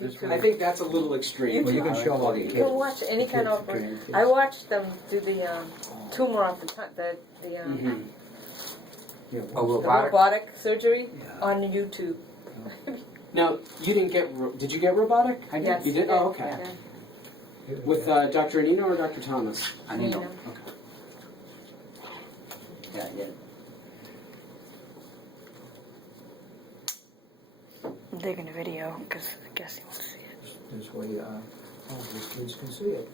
I think that's a little extreme. You can show all the You kids. can watch any kind of operation. I watched them do the tumor off the Mhm. Yeah, the well, robotic surgery Yeah. on YouTube. Now, you didn't get, did you get robotic? I did. Yes, You did? Oh, okay. Yeah. With Dr. Anino or Dr. Thomas? I know. Nina. Okay. Yeah, I did. I'm taking a video because I guess he wants to see it. This way, all these kids can see it.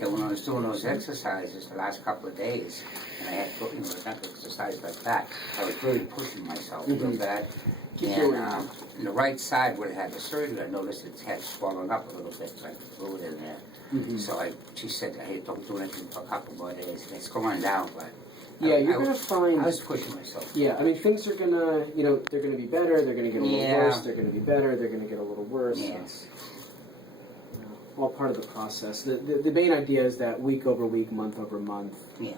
Yeah, when I was doing those exercises the last couple of days, and I had to go, not exercise like that, I was really pushing myself real bad. Keep doing And the right side where it had the surgery, I noticed its head swollen up a little bit, like fluid in there. Mhm. So she said, hey, don't do anything for a couple more days. And it's going down, but Yeah, you're I going to find... was pushing myself. Yeah, I mean, things are gonna, they're gonna be better, they're gonna get a little Yeah. worse, they're gonna be better, they're gonna get a little worse. Yes. All part of the process. The main idea is that week over week, month over month, Yeah.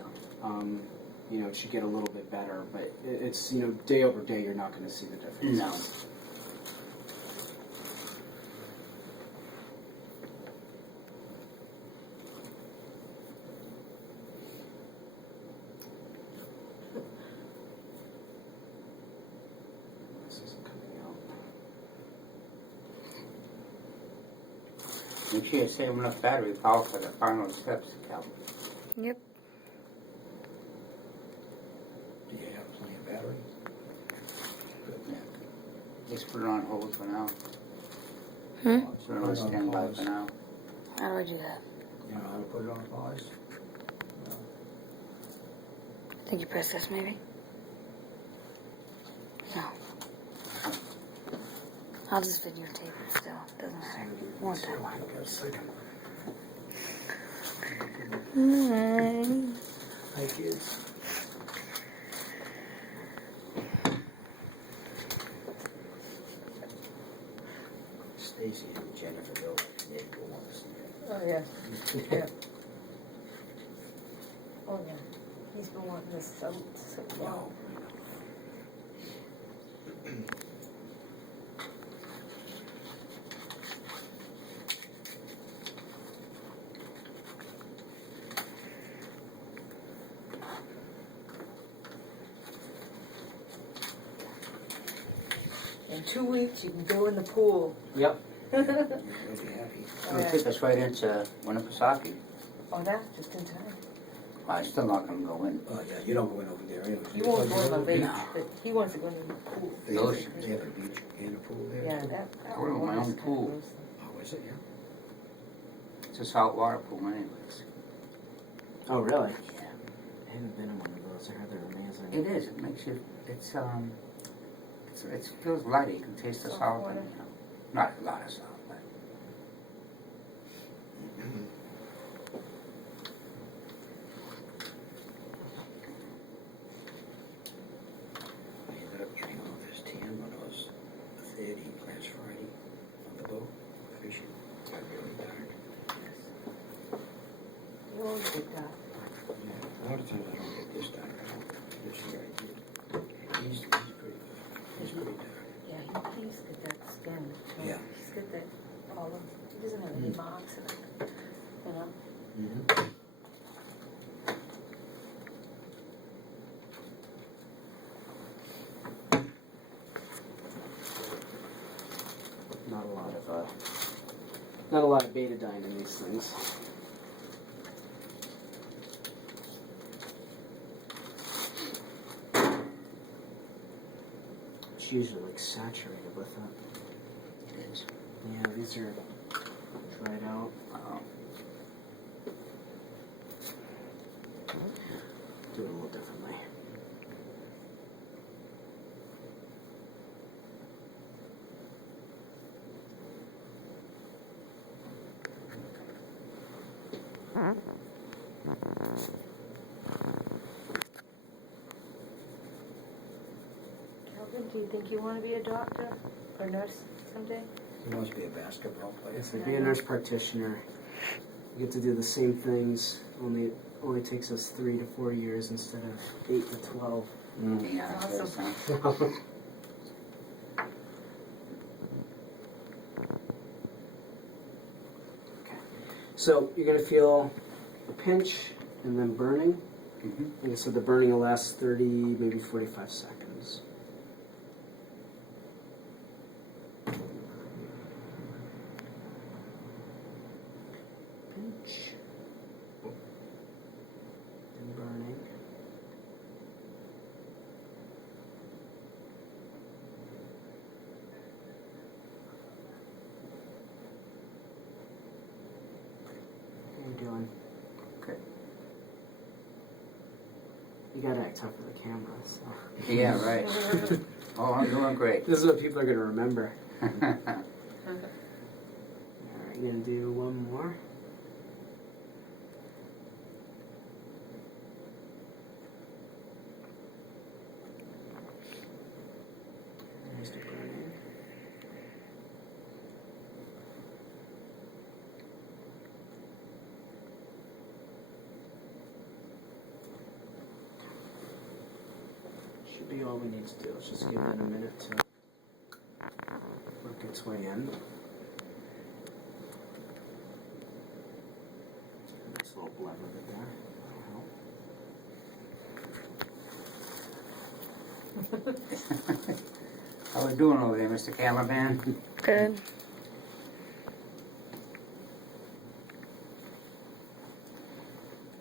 it should get a little bit better, but it's, day over day, you're not gonna see the difference. No. This isn't coming out. Make sure you save enough battery power for the final steps, Cal. Yep. Do you have plenty of battery? Good. Yeah. Just put it on hold for now. Hmm? Put it on standby for now. How do I do that? You know how to put it on pause? I think you press this maybe? No. I'll just videotape it still. Doesn't matter. Won't that one? Okay, a second. Mm-hmm. Hi, kids. Stacy and Jennifer go. They go want to see it. Oh yeah. Yeah. Oh yeah. He's been wanting this so long. In 2 weeks, you can go in the pool. Yep. You'll be happy. It'll take us right into Winnipesaukee. Oh, that's just in time. I'm still not gonna go in. Oh, yeah, you don't go in over there anyway. You won't go in the lake, No. but he wants to go in the pool. They The have ocean. they have a beach and a pool there? Yeah, too? that I want my one is own kinda pool. gross. Oh, is it, yeah? It's a saltwater pool anyways. Oh, really? Yeah. I haven't been in one of those. I heard they're amazing. It is. It makes you, it feels lighter. You can taste the Salt salt. water. And, not a lot of salt, but. I ended up getting all this tan when I was 30 last Friday on the boat fishing. Got really tired. You always get that. Yeah, a lot of times I don't get this tired. This year I did. He's pretty tired. Yeah, he's got that skin. Yeah. He's got that olive. He doesn't have any marks in it. You know? Mm-hmm. Not a lot of betadine in these things. It's usually like saturated with it. It is. Yeah, these are dried out. Do it a little differently. Calvin, do you think you want to be a doctor or nurse someday? He wants to be a basketball player. Yes, like be a nurse practitioner. You get to do the same things, only it only takes us 3 to 4 years instead of 8 to 12. Yeah, that's Awesome. awesome. So you're gonna feel a pinch and then burning. Mhm. And so the burning will last 30, maybe 45 seconds. Pinch. And burning. How you doing? Good. You gotta act tough for the camera, so. Yeah, right. Oh, I'm doing great. This is what people are gonna remember. Alright, I'm gonna do one more. There's the burning. Should be all we need to do. Let's just give it a minute to work its way in. Nice little blend of it there. That'll help. How we doing over there, Mr. Cameraman? Good.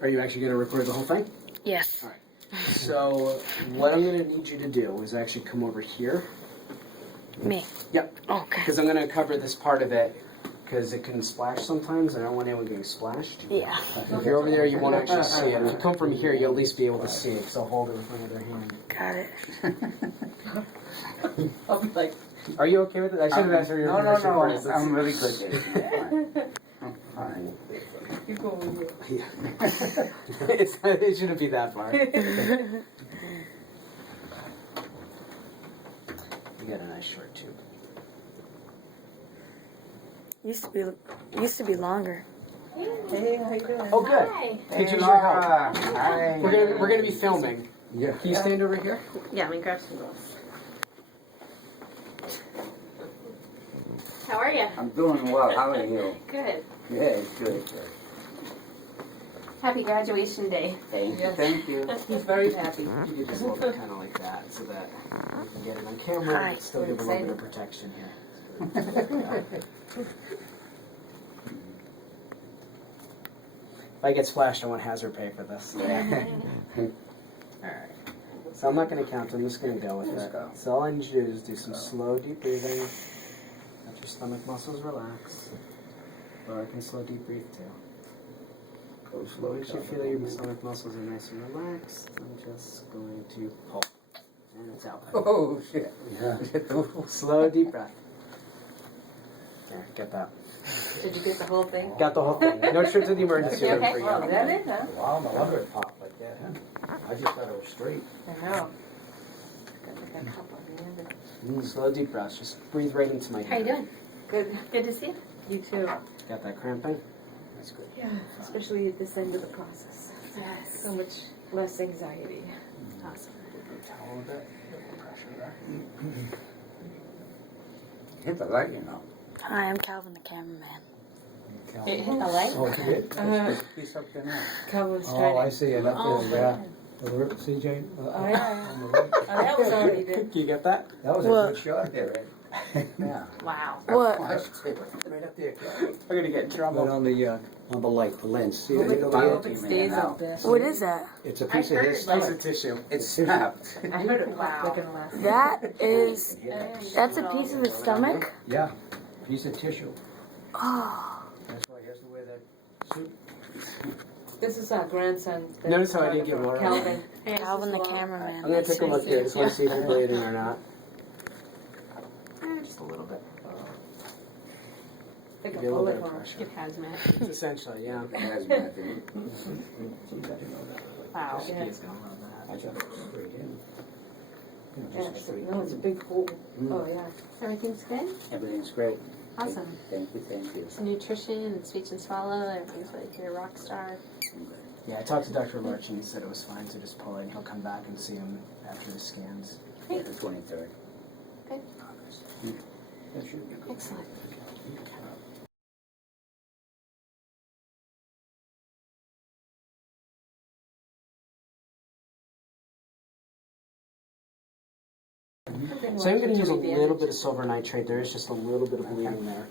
Are you actually going to record the whole thing? Yes. So, what I'm going to need you to do is actually come over here. Me. Yep. Okay. Because I'm going to cover this part of it because it can splash sometimes. I don't want anyone getting splashed. Yeah. If you're over there, you won't actually see it. If you come from here, you'll at least be able to see it because I'll hold it in front of their hand. Got it. I'm like, are you okay with it? I should have asked her your No, permission no, first. no. I'm really good, Dave. I'm fine. You go with you. Yeah. It shouldn't be that far. You got a nice short tube. Used to be longer. Hey, how you doing? Oh, good. Hi. Hey, Hey, Laura. Hi. We're gonna be filming. Yeah. Can you stand over here? Yeah, let me grab some gloves. How are you? I'm doing well. How are you? Good. Good, good, good. Happy graduation day. Thank you, Yes. thank you. He's very happy. You could just hold it kind of like that so that you can get it on camera Hi. and still give a little bit of protection here. If I get splashed, I want Hazard pay for this. Yeah. Alright. So I'm not going to count, I'm just going to go with Let's it. go. So all I need you to do is do some slow, deep breathing. Let your stomach muscles relax. Or I can slow, deep breathe too. Go slow. Once you feel your stomach muscles are nice and relaxed, I'm just going to pull. And it's out. Oh, shit. Yeah. Slow, deep breath. There, get that. Did you get the whole thing? Got the whole thing. No trip to the emergency You room okay? for you. Oh, is that it, huh? Wow, no wonder it popped like that, huh? I just thought it was straight. I know. Got like a cup on the end. Slow, deep breaths. Just breathe right into my How you hand. doing? Good. Good to see you. You too. Got that cramping? That's good. Yeah, especially at this end of the process. Yes. So much less anxiety. Awesome. Towel a bit. Pressure there. Hit the light, you know. Hi, I'm Calvin, the cameraman. It hit the light? Oh, it did? He's up there now. Calvin's Oh, trying I to. see it up Oh, there, yeah. Alert, CJ? Oh, yeah. On the right. Oh, that was already good. Can you get that? That was a What? good shot there, Ed. Yeah. Wow. What? Right up there, Calvin. I'm gonna get in Right trouble. on the light, the lens. See Hope that? it, I Bio hope it team stays now. up there. What is that? It's a piece of heard his Piece stomach. of tissue. It's snapped. I heard it pop like in the last. That is. Yeah. That's a piece of his stomach. Yeah, piece of tissue. Oh. That's why he has to wear that suit. This is our grandson. the Notice how I didn't give photographer, Laura Calvin. Hey, Calvin, the this is Laura. cameraman. I'm gonna take a look here. I just want to see if you're bleeding or not. Just a little bit. Like a Give a little bullet bit of hole. pressure. It hazmat. Essentially, yeah. That's my thing. Wow. She Yeah. can't go on that. I thought it was straight in. You know, Yeah, just a it's, straight no, it's a big hole. Mm. Oh, yeah. Everything's good? Everything's great. Awesome. Thank you, thank you. So nutrition and speech and swallow, everything's like you're a rock star. Yeah, I talked to Dr. Lurch and he said it was fine to just pull it and he'll come back and see him after the scans. Yeah, the 23rd. Good. That should be good. Excellent. So I'm going to use a little bit of silver nitrate. There is just a little bit of bleeding there.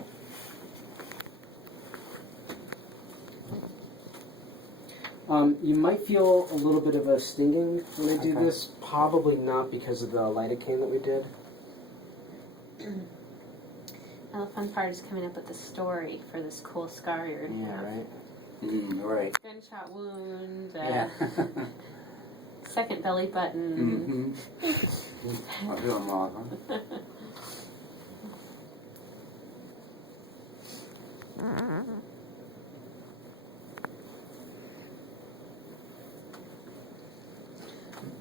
You might feel a little bit of a stinging when I do Okay. this. Probably not because of the lidocaine that we did. Well, the fun part is coming up with the story for this cool scar you're gonna Yeah, have. right. Right. Gunshot wound, Yeah. second belly button. Mm-hmm. I'll do them all, huh?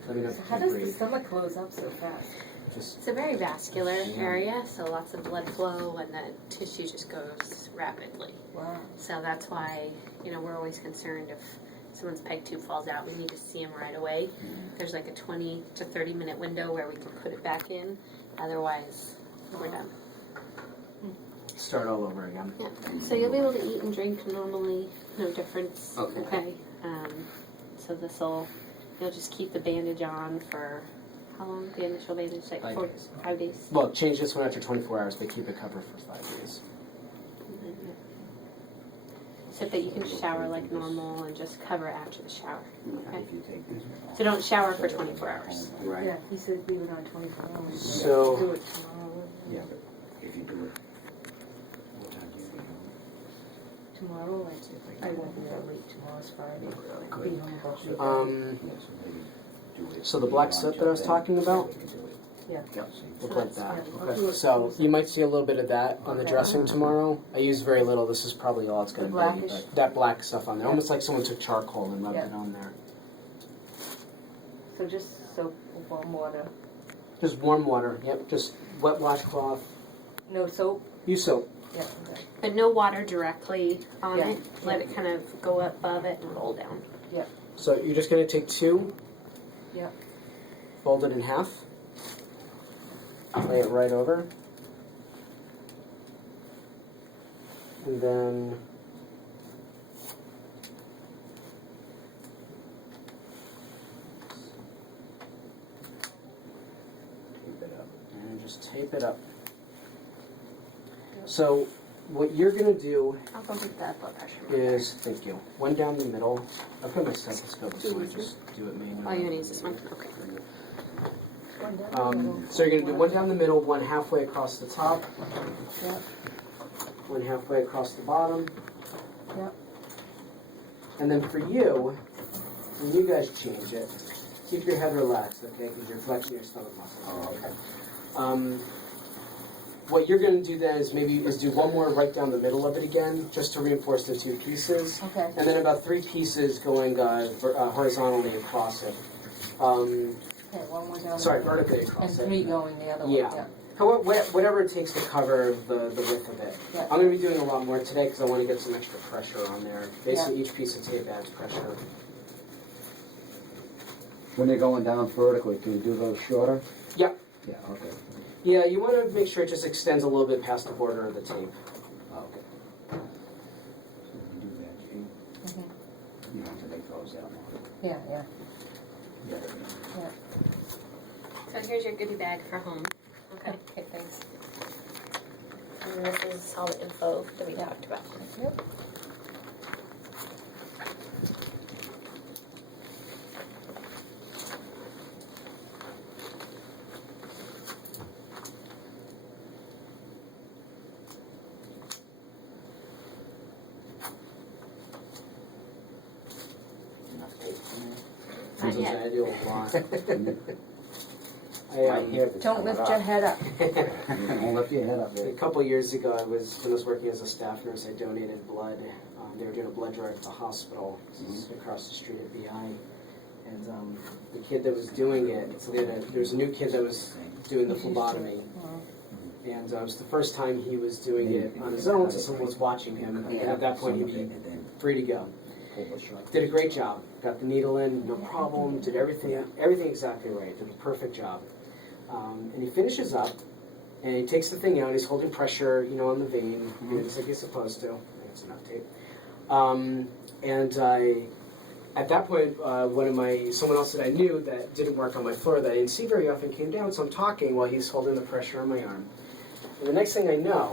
Let me know So if how you does the breathe. stomach close up so fast? Just It's a very vascular area, so lots of blood flow and the tissue just goes rapidly. Wow. So that's why, we're always concerned if someone's peg tube falls out, we need to see them right away. There's like a 20 to 30 minute window where we can put it back in, otherwise we're done. start all over again. Yeah. So you'll be able to eat and drink normally, no difference. Okay. So you'll just keep the bandage on for how long? The initial bandage, like 5 days. 5 days. Well, change this one after 24 hours. They keep it covered for 5 days. So that you can shower like normal and just cover after the shower. Okay. If you take this. So don't shower for 24 hours. Right. Yeah, he said leave it on 24 hours. So- Do it tomorrow. Yeah, but if you do it, what time do you get home? Tomorrow, I won't be that late. Tomorrow's Friday. I'll be home about 8. Yeah, so maybe do it. So the black soot that I was talking about? You can do it. Yeah. Yep. Look like that. Yeah, I'll do it So Tuesday. you might see a little bit of that on the Okay. dressing tomorrow. I use very little. This is probably all it's going The to be. blackish? But that black stuff on there, Yeah. almost like someone took charcoal and rubbed Yeah. it on there. So just soap, warm water. Just warm water. Yep. Just wet washcloth. No soap? Use soap. Yeah, okay. But no water directly on Yeah. it. Let it kind of go above it and roll down. So you're just going to take 2. Yep. Fold it in half. Lay it right over. And then Keep it up. and just tape it up. So what you're going to do I'll go get that blood pressure. is, thank you, one down the middle. I've got my stethoscope, so I just do it manually. Oh, you're gonna use this one? Okay. So you're going to do one down the middle, one halfway across the top, Yep. one halfway across the bottom. Yep. And then for you, when you guys change it, keep your head relaxed, okay? Because you're flexing your stomach muscles. Oh, okay. What you're going to do then is do one more right down the middle of it again, just to reinforce the 2 pieces. Okay. And then about 3 pieces going horizontally across it. Okay, one more down. Sorry, the middle. vertically And across it. 3 going the other one. Yeah. Whatever it takes to cover the width of it. Yeah. I'm going to be doing a lot more today because I want to get some extra pressure on there. Basically, each piece of tape adds pressure. When you're going down vertically, can you do those shorter? Yep. Yeah, okay. Yeah, you want to make sure it just extends a little bit past the border of the tape. Okay. So you can do that, Gene. Mhm. You know, to make those out. Yeah, yeah. Yeah. So here's your goodie bag for home. Okay. Okay, thanks. And this is all the info that we talked about. Yep. Enough tape for me? Not Sometimes yet. I do a lot. Right here, that's Don't coming lift your up. head up. Don't lift your head up A there. couple years ago, when I was working as a staff nurse, I donated blood. They were doing a blood drive at the hospital. This is across the street at BI. And the kid that was doing it, so there was a new kid that was doing the phlebotomy. And it was the first time he was doing it on his own, so someone was watching him. And at that point, he'd be And then free to go. pull the shot. Did a great job. Got the needle in, no problem. Did everything exactly right. Did a perfect job. And he finishes up, and he takes the thing out. He's holding pressure, on the vein, just like he's supposed to. I think it's enough tape. And at that point, someone else that I knew that didn't work on my floor that I didn't see very often came down, so I'm talking while he's holding the pressure on my arm. And the next thing I know,